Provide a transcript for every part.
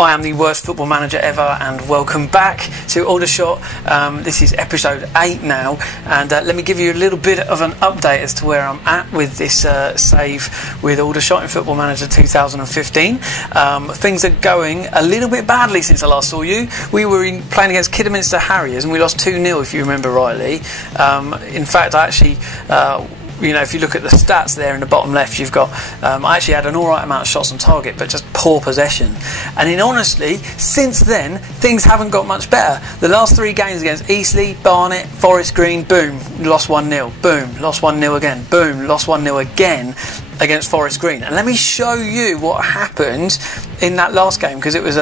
I am the worst football manager ever, and welcome back to Aldershot. This is episode 8 now, and let me give you a little bit of an update as to where I'm at with this save with Aldershot in Football Manager 2015. Things are going a little bit badly since I last saw you. We were playing against Kidderminster Harriers and we lost 2-0 if you remember rightly. In fact, I actually... you know, if you look at the stats there in the bottom left, you've got I actually had an alright amount of shots on target, but just poor possession. And honestly, since then, things haven't got much better. The last 3 games against Eastleigh, Barnet, Forest Green, boom, lost 1-0, boom, lost 1-0 again, boom, lost 1-0 again against Forest Green. And let me show you what happened in that last game, because it was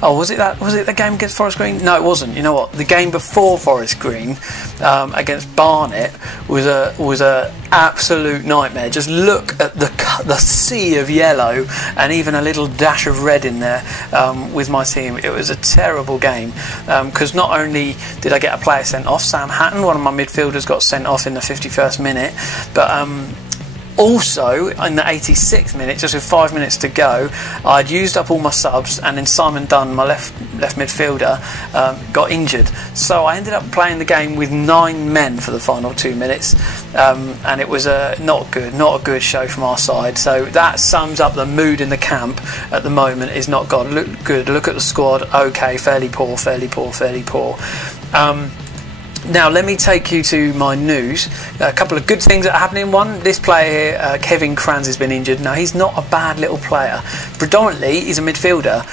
was it the game against Forest Green? No, it wasn't. You know what? The game before Forest Green against Barnet was a absolute nightmare. Just look at the sea of yellow and even a little dash of red in there with my team. It was a terrible game because not only did I get a player sent off, Sam Hatton, one of my midfielders, got sent off in the 51st minute, but also, in the 86th minute, just with 5 minutes to go, I'd used up all my subs, and then Simon Dunn, my left midfielder, got injured. So I ended up playing the game with 9 men for the final 2 minutes, and it was not a good show from our side. So that sums up the mood in the camp at the moment. Is not good. Look at the squad. Okay, fairly poor. Now let me take you to my news. A couple of good things that are happening. One, this player here, Kevin Kranz, has been injured. Now he's not a bad little player. Predominantly he's a midfielder,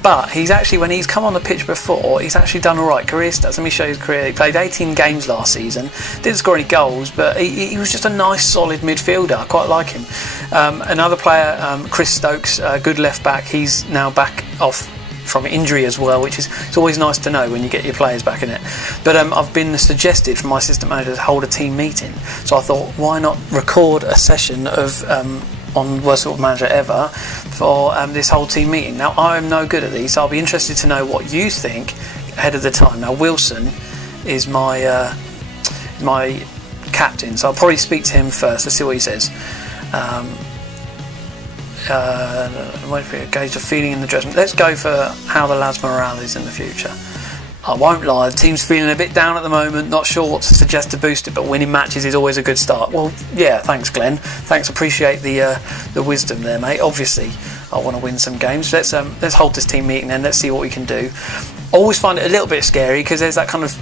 but he's actually, when he's come on the pitch before, he's actually done alright. Career stats, let me show you his career. He played 18 games last season, didn't score any goals, but he was just a nice solid midfielder. I quite like him. Another player, Chris Stokes, good left back, he's now back off from injury as well, which is, it's always nice to know when you get your players back in it. But I've been suggested from my assistant manager to hold a team meeting, so I thought, why not record a session of on Worst Football Manager Ever for this whole team meeting. Now I'm no good at these, so I'll be interested to know what you think ahead of the time. Now Wilson is my my captain, so I'll probably speak to him first. Let's see what he says. Wait for a gauge of feeling in the dressing room. Let's go for how the lads' morale is in the future. I won't lie, the team's feeling a bit down at the moment, not sure what to suggest to boost it, but winning matches is always a good start. Well, yeah, thanks Glenn. Thanks, appreciate the wisdom there, mate. Obviously, I want to win some games. Let's hold this team meeting then, let's see what we can do. Always find it a little bit scary because there's that kind of,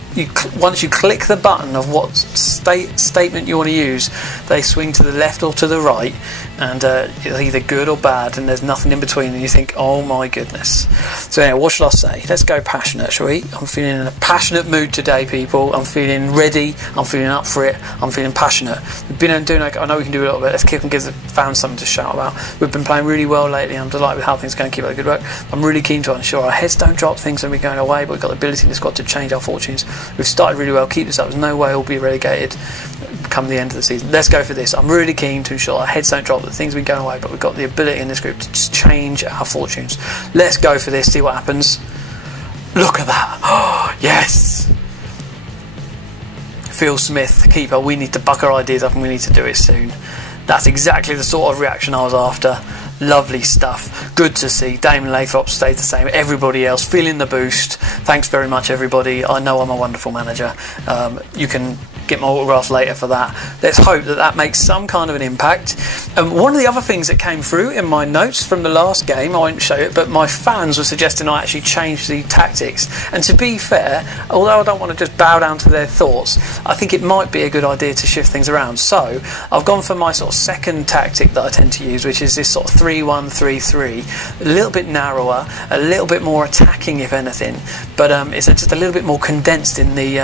once you click the button of what statement you want to use, they swing to the left or to the right, and it's either good or bad, and there's nothing in between, and you think, oh my goodness. So anyway, what should I say? Let's go passionate, shall we? I'm feeling in a passionate mood today, people. I'm feeling ready, I'm feeling up for it, I'm feeling passionate. We've been doing okay. I know we can do a little bit. Let's keep and give the fans something to shout about. We've been playing really well lately. I'm delighted with how things are going. Keep up the good work. I'm really keen to ensure our heads don't drop, things are going away, but we've got the ability in the squad to change our fortunes. We've started really well. Keep this up. There's no way we'll be relegated come the end of the season. Let's go for this. I'm really keen to ensure our heads don't drop, that things have been going away, but we've got the ability in this group to change our fortunes. Let's go for this, see what happens. Look at that. Oh, yes. Phil Smith, keeper, we need to buck our ideas up and we need to do it soon. That's exactly the sort of reaction I was after. Lovely stuff. Good to see. Damon Lathrop stayed the same. Everybody else feeling the boost. Thanks very much, everybody. I know I'm a wonderful manager. You can get my autographs later for that. Let's hope that that makes some kind of an impact. One of the other things that came through in my notes from the last game, I won't show it, but my fans were suggesting I actually change the tactics. And to be fair, although I don't want to just bow down to their thoughts, I think it might be a good idea to shift things around. So I've gone for my sort of second tactic that I tend to use, which is this sort of 3-1-3-3, a little bit narrower, a little bit more attacking if anything, but it's just a little bit more condensed in the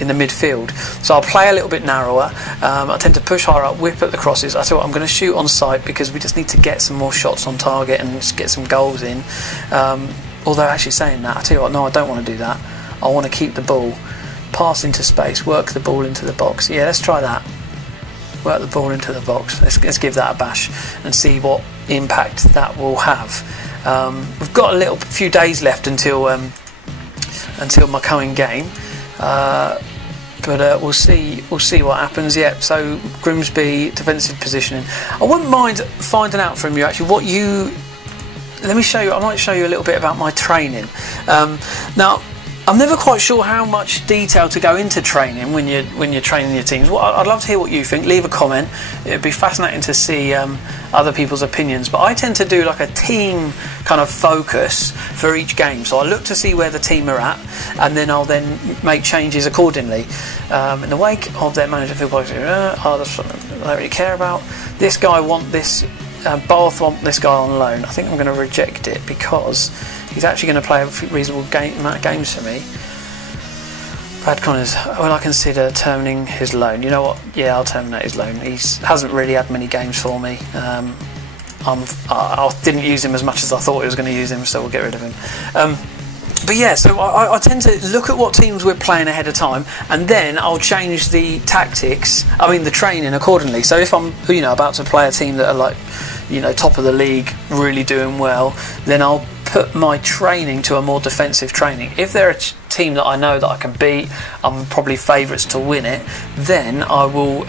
midfield. So I'll play a little bit narrower. I tend to push higher up, whip at the crosses. I tell you what, I'm going to shoot on sight because we just need to get some more shots on target and just get some goals in. Although actually saying that, I tell you what, no, I don't want to do that. I want to keep the ball, pass into space, work the ball into the box. Yeah, let's try that. Work the ball into the box. Let's give that a bash and see what impact that will have. We've got a few days left until my coming game. But we'll see what happens. Yep. So Grimsby defensive positioning. I wouldn't mind finding out from you actually what you let me show you. I might show you a little bit about my training. Now, I'm never quite sure how much detail to go into training when you're training your teams. Well, I'd love to hear what you think. Leave a comment. It'd be fascinating to see other people's opinions. But I tend to do like a team kind of focus for each game. So I look to see where the team are at, and then I'll then make changes accordingly. In the wake of their manager, feel like, I don't really care about this guy. Want this Bath want this guy on loan. I think I'm going to reject it because he's actually going to play a reasonable amount of games for me. Brad Connors, will I consider terminating his loan? You know what? Yeah, I'll terminate his loan. He hasn't really had many games for me. I didn't use him as much as I thought I was going to use him, so we'll get rid of him. But yeah, so I tend to look at what teams we're playing ahead of time, and then I'll change the tactics, the training accordingly. So if I'm, about to play a team that are like, top of the league, really doing well, then I'll put my training to a more defensive training. If they're a team that I know that I can beat, I'm probably favourites to win it, then I will,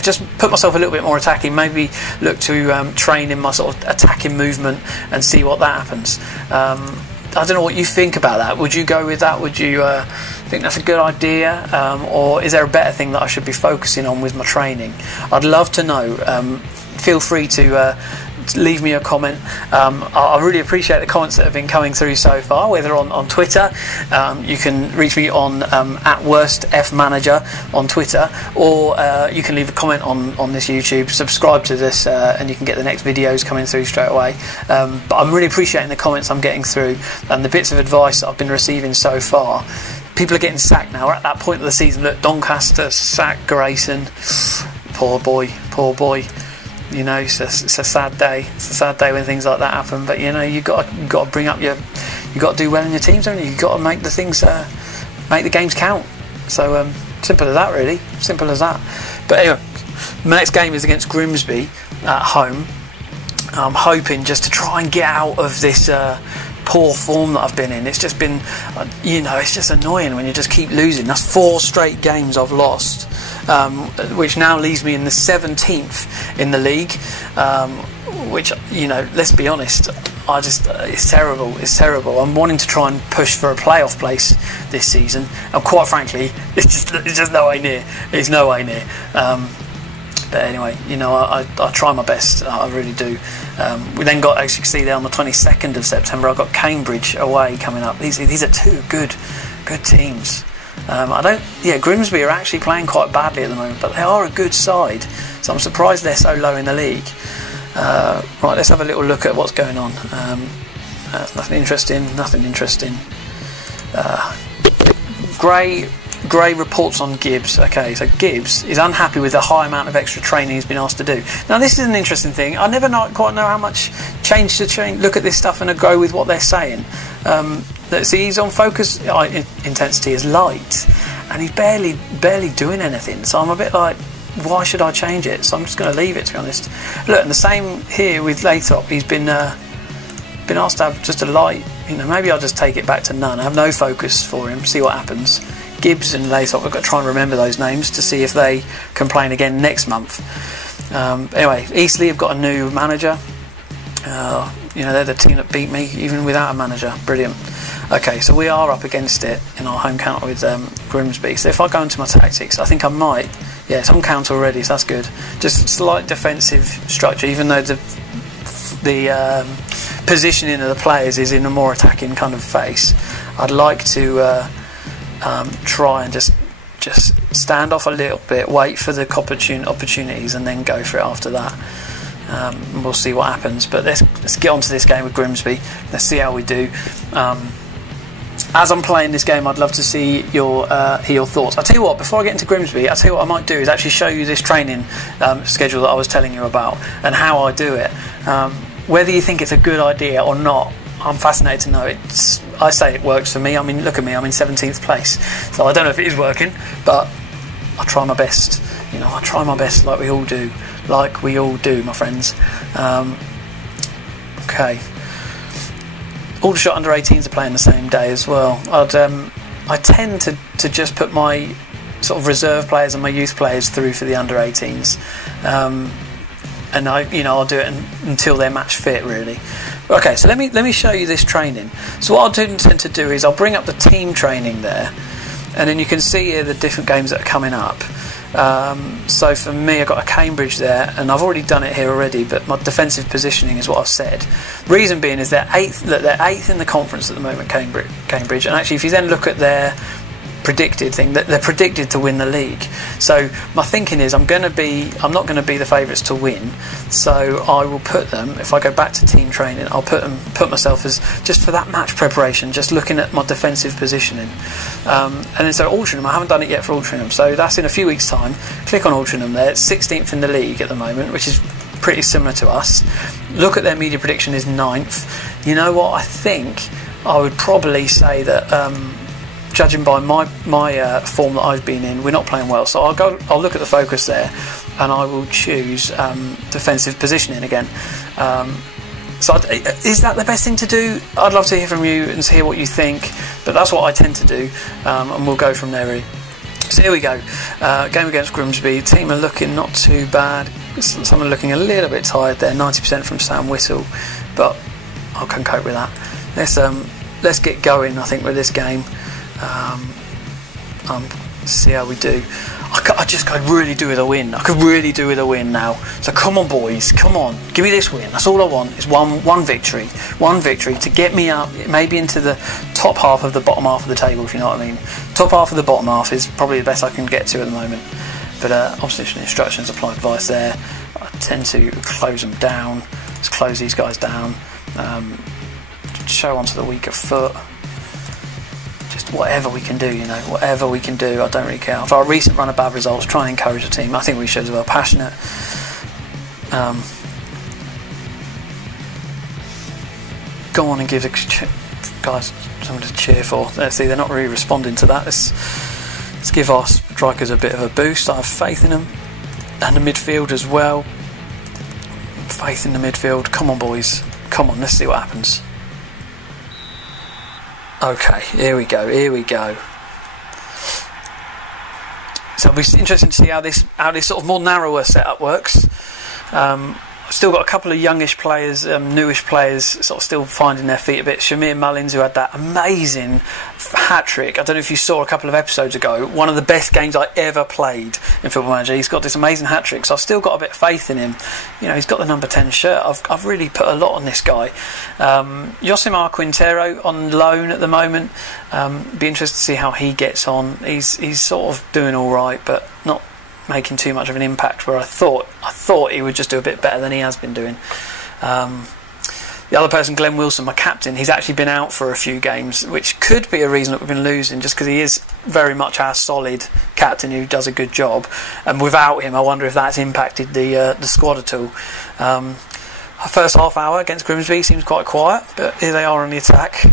just put myself a little bit more attacking, maybe look to train in my sort of attacking movement and see what that happens. I don't know what you think about that. Would you go with that? Would you think that's a good idea? Or is there a better thing that I should be focusing on with my training? I'd love to know. Feel free to leave me a comment. I really appreciate the comments that have been coming through so far, whether on Twitter. You can reach me on @worstfmanager on Twitter, or you can leave a comment on this YouTube. Subscribe to this and you can get the next videos coming through straight away. But I'm really appreciating the comments I'm getting through and the bits of advice that I've been receiving so far. People are getting sacked now. We're at that point of the season. Look, Doncaster sacked Grayson. Poor boy. It's a sad day. It's a sad day when things like that happen. But you got to bring up you got to do well in your teams, don't you? You got to make the things, make the games count. So simple as that, really. Simple as that. But anyway, my next game is against Grimsby at home. I'm hoping just to try and get out of this poor form that I've been in. It's just been, it's just annoying when you just keep losing. That's 4 straight games I've lost. Which now leaves me in the 17th in the league, which, let's be honest, it's terrible. I'm wanting to try and push for a playoff place this season, and quite frankly, it's just nowhere near. It's nowhere near. But anyway, I try my best. I really do. We then got, as you can see there, on the 22nd of September, I've got Cambridge away coming up. These are 2 good teams. Grimsby are actually playing quite badly at the moment, but they are a good side, so I'm surprised they're so low in the league. Right, let's have a little look at what's going on. Nothing interesting. Gray reports on Gibbs. Okay, so Gibbs is unhappy with the high amount of extra training he's been asked to do. Now, this is an interesting thing. I never quite know how much change to change. Look at this stuff and go with what they're saying. See, he's on focus intensity is light, and he's barely doing anything. So I'm a bit like, why should I change it? So I'm just going to leave it, to be honest. Look, and the same here with Lathrop. He's been asked to have just a light. Maybe I'll just take it back to none. I have no focus for him. See what happens. Gibbs and Lathrop, I've got to try and remember those names to see if they complain again next month. Anyway, Eastleigh have got a new manager. They're the team that beat me even without a manager. Brilliant. Okay, so we are up against it in our home counter with Grimsby. So if I go into my tactics, I think I might. Yeah, it's on counter already, so that's good. Just slight defensive structure, even though the positioning of the players is in a more attacking kind of phase. I'd like to try and just stand off a little bit, wait for the opportunities, and then go for it after that. We'll see what happens, but let's get on to this game with Grimsby. Let's see how we do. As I'm playing this game, I'd love to see hear your thoughts. I'll tell you what, before I get into Grimsby, I'll tell you what I might do is actually show you this training schedule that I was telling you about and how I do it. Whether you think it's a good idea or not, I'm fascinated to know. I say it works for me. I mean, look at me, I'm in 17th place. So I don't know if it is working, but I try my best. I try my best like we all do. Like we all do, my friends. Okay. Aldershot under 18s are playing the same day as well. I tend to just put my sort of reserve players and my youth players through for the under 18s, and I'll do it until they're match fit, really. Okay, so let me show you this training. So what I tend to do is I'll bring up the team training there, and then you can see here the different games that are coming up. So for me, I've got a Cambridge there, and I've already done it here already, but my defensive positioning is what I've said. Reason being is they're eighth in the conference at the moment, Cambridge, and actually if you then look at their predicted thing, that they're predicted to win the league. So my thinking is I'm not going to be the favourites to win, so I will put them, if I go back to team training, I'll put myself as, just for that match preparation, just looking at my defensive positioning. And then so Altrincham, I haven't done it yet for Altrincham, so that's in a few weeks time. Click on Altrincham there, it's 16th in the league at the moment, which is pretty similar to us. Look at their media prediction is 9th. You know what, I think I would probably say that judging by my form that I've been in, we're not playing well. So I'll look at the focus there, and I will choose defensive positioning again. So is that the best thing to do? I'd love to hear from you and hear what you think, but that's what I tend to do, and we'll go from there really. So here we go. Game against Grimsby. Team are looking not too bad. Some are looking a little bit tired there. 90% from Sam Whittle, but I can cope with that. Let's get going, I think, with this game. See how we do. I could really do with a win. I could really do with a win now. So come on, boys, come on, give me this win. That's all I want. Is one victory to get me up, maybe into the top half of the bottom half of the table, if you know what I mean. Top half of the bottom half is probably the best I can get to at the moment. But opposition instructions, apply advice there. I tend to close them down. Let's close these guys down. Show onto the weaker foot. Just whatever we can do, you know, whatever we can do, I don't really care. After our recent run of bad results, try and encourage the team. I think we should as well. Passionate. Go on and give the guys something to cheer for. Let's see, they're not really responding to that. Let's give our strikers a bit of a boost. I have faith in them. And the midfield as well. Faith in the midfield. Come on, boys. Come on, let's see what happens. Okay, here we go. So it'll be interesting to see how this sort of more narrower setup works. I've still got a couple of youngish players, newish players, sort of still finding their feet a bit. Shamir Mullins, who had that amazing hat-trick, I don't know if you saw a couple of episodes ago, one of the best games I ever played in Football Manager. He's got this amazing hat-trick, so I've still got a bit of faith in him. You know, he's got the number 10 shirt. I've really put a lot on this guy. Josimar Quintero on loan at the moment. Be interested to see how he gets on. He's sort of doing all right, but not making too much of an impact, where I thought he would just do a bit better than he has been doing. The other person, Glenn Wilson, my captain, he's actually been out for a few games, which could be a reason that we've been losing, just because he is very much our solid captain who does a good job, and without him I wonder if that's impacted the squad at all. Our first half hour against Grimsby seems quite quiet, but here they are on the attack.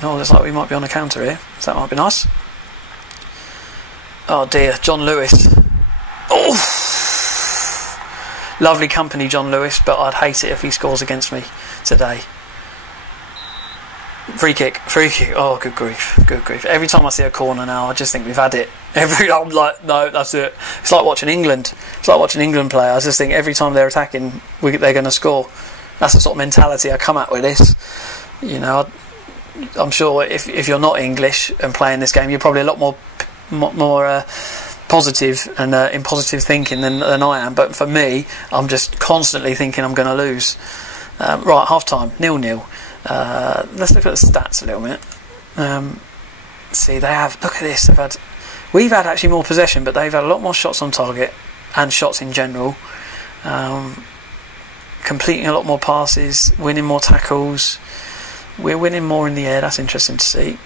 Looks like we might be on a counter here, so that might be nice. Oh dear, John Lewis. Oh, lovely company, John Lewis, but I'd hate it if he scores against me today. Free kick. Oh, good grief. Every time I see a corner now, I just think we've had it. I'm like, no, that's it. It's like watching England. Play. I just think every time they're attacking, they're going to score. That's the sort of mentality I come at with this. You know, I'm sure if you're not English and playing this game, you're probably a lot more positive and in positive thinking than I am, but for me, I'm just constantly thinking I'm going to lose. Right, half time, 0-0. Let's look at the stats a little bit. See, look at this. We've had actually more possession, but they've had a lot more shots on target and shots in general. Completing a lot more passes, winning more tackles. We're winning more in the air. That's interesting to see.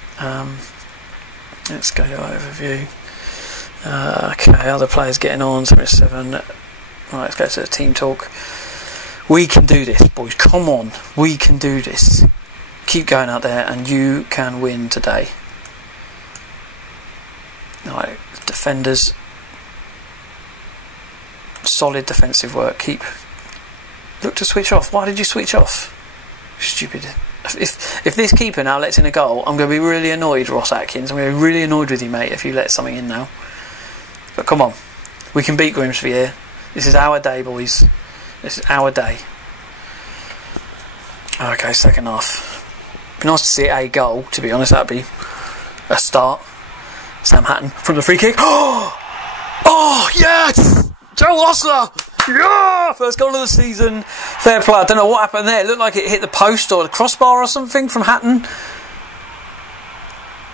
Let's go to overview. Okay, other players getting on. 7. Right, let's go to the team talk. We can do this, boys. Come on, we can do this. Keep going out there, and you can win today. Right, defenders. Solid defensive work. Look to switch off. Why did you switch off? Stupid. If this keeper now lets in a goal, I'm going to be really annoyed, Ross Atkins. I'm going to be really annoyed with you, mate, if you let something in now. But come on, we can beat Grimsby here. This is our day, boys. This is our day. Okay, second half. Be nice to see a goal, to be honest. That'd be a start. Sam Hatton from the free kick. Oh, yes! Joe Osler! Yeah! First goal of the season. Fair play. I don't know what happened there. It looked like it hit the post or the crossbar or something from Hatton.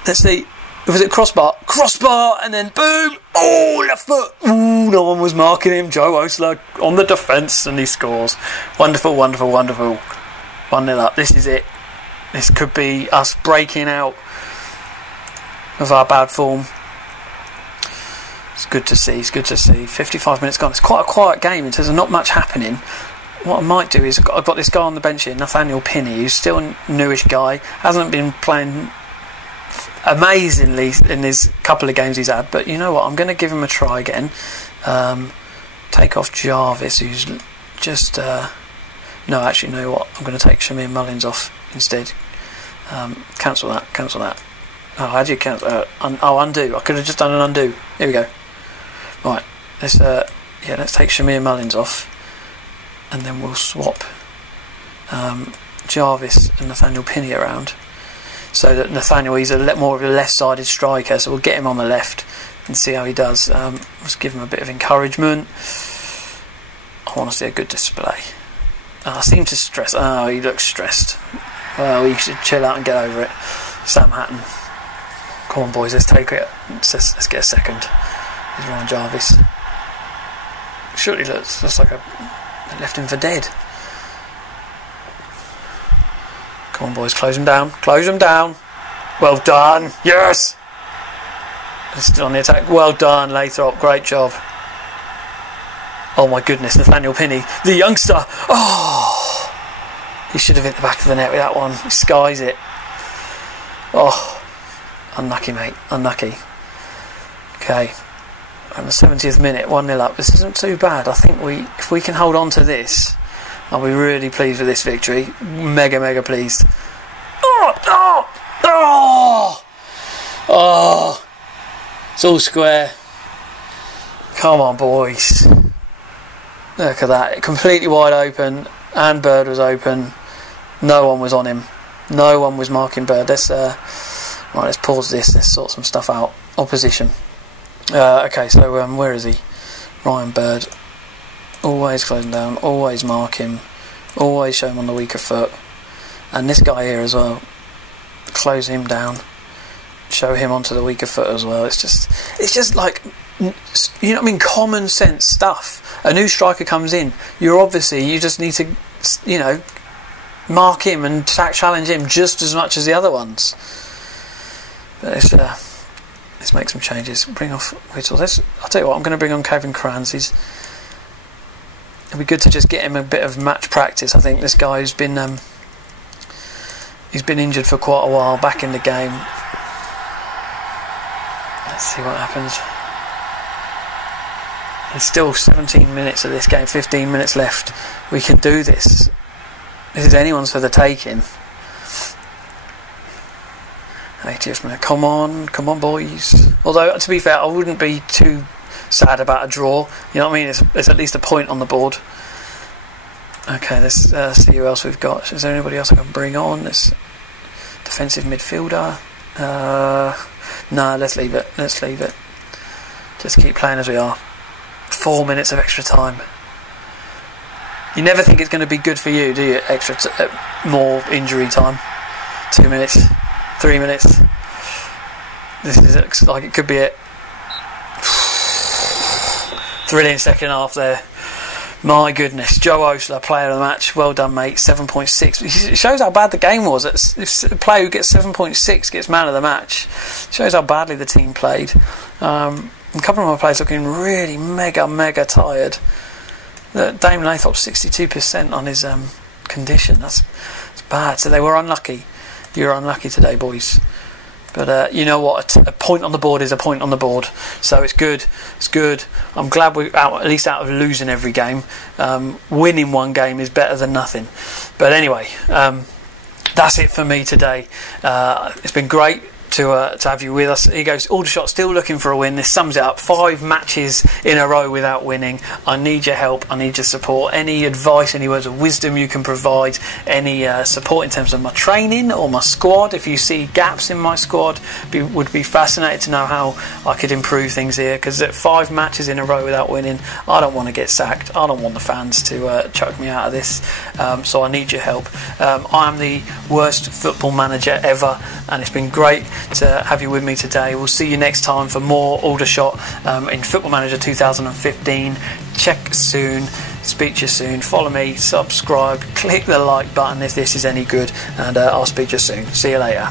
Let's see. Was it crossbar? Crossbar, and then boom! Oh, left foot! Ooh, no one was marking him. Joe Osler on the defence, and he scores. Wonderful, wonderful, wonderful. 1-0 up. This is it. This could be us breaking out of our bad form. It's good to see. It's good to see. 55 minutes gone. It's quite a quiet game in terms of not much happening. What I might do is I've got this guy on the bench here, Nathaniel Pinney, who's still a newish guy. Hasn't been playing amazingly in his couple of games he's had, but you know what, I'm going to give him a try again. Take off Jarvis, who's just no, actually, you know what, I'm going to take Shamir Mullins off instead. Cancel that. Oh, how do you cancel? Undo. I could have just done an undo. Here we go. Right, let's take Shamir Mullins off, and then we'll swap Jarvis and Nathaniel Pinney around. So that Nathaniel, he's more of a left-sided striker, so we'll get him on the left and see how he does. Let's give him a bit of encouragement. I want to see a good display. I seem to stress. Oh, he looks stressed. Well, you should chill out and get over it. Sam Hatton. Come on, boys, let's take it. Let's get a second. Here's Ryan Jarvis. Surely looks like they left him for dead. Come on, boys, close him down. Close him down. Well done. Yes! They're still on the attack. Well done, Lathrop. Great job. Oh, my goodness, Nathaniel Pinney, the youngster. Oh! He should have hit the back of the net with that one. He skies it. Oh. Unlucky, mate. Unlucky. Okay. And the 70th minute, 1-0 up. This isn't too bad. I think if we can hold on to this, I'll be really pleased with this victory. Mega, mega pleased. Oh! It's all square. Come on, boys. Look at that. Completely wide open. And Bird was open. No one was on him. No one was marking Bird. Let's pause this. Let's sort some stuff out. Opposition. Okay, so where is he? Ryan Bird. Always close him down, always mark him, always show him on the weaker foot. And this guy here as well, close him down, show him onto the weaker foot as well. It's just like, you know what I mean, common sense stuff. A new striker comes in, you just need to, you know, mark him and challenge him just as much as the other ones. But let's make some changes. Bring off Whittle. I'll tell you what, I'm going to bring on Kevin Kranz. It'd be good to just get him a bit of match practice. I think this guy who's been he's been injured for quite a while, back in the game. Let's see what happens. There's still 17 minutes of this game, 15 minutes left. We can do this. This is anyone's for the taking. 80th minute. Come on, boys. Although, to be fair, I wouldn't be too sad about a draw. You know what I mean? It's at least a point on the board. Okay, let's see who else we've got. Is there anybody else I can bring on? This defensive midfielder? No, let's leave it. Just keep playing as we are. 4 minutes of extra time. You never think it's going to be good for you, do you? More injury time. 2 minutes. 3 minutes. Looks like it could be it. Thrilling second half there. My goodness. Joe Osler, player of the match. Well done, mate. 7.6. It shows how bad the game was. If a player who gets 7.6 gets man of the match, it shows how badly the team played. A couple of my players looking really mega tired. Dame Lathrop 62% on his condition. That's bad. So they were unlucky. You were unlucky today, boys. But you know what? A point on the board is a point on the board. So it's good. It's good. I'm glad we're out, at least out of losing every game. Winning one game is better than nothing. But anyway, that's it for me today. It's been great to have you with us. He goes, Aldershot still looking for a win. This sums it up. 5 matches in a row without winning. I need your help. I need your support. Any advice, any words of wisdom you can provide, any support in terms of my training or my squad. If you see gaps in my squad, would be fascinated to know how I could improve things here, because at 5 matches in a row without winning, I don't want to get sacked. I don't want the fans to chuck me out of this, so I need your help. I am the worst football manager ever, and it's been great to have you with me today. We'll see you next time for more Aldershot in Football Manager 2015. Check soon, speak to you soon. Follow me, subscribe, click the like button if this is any good, and I'll speak to you soon. See you later.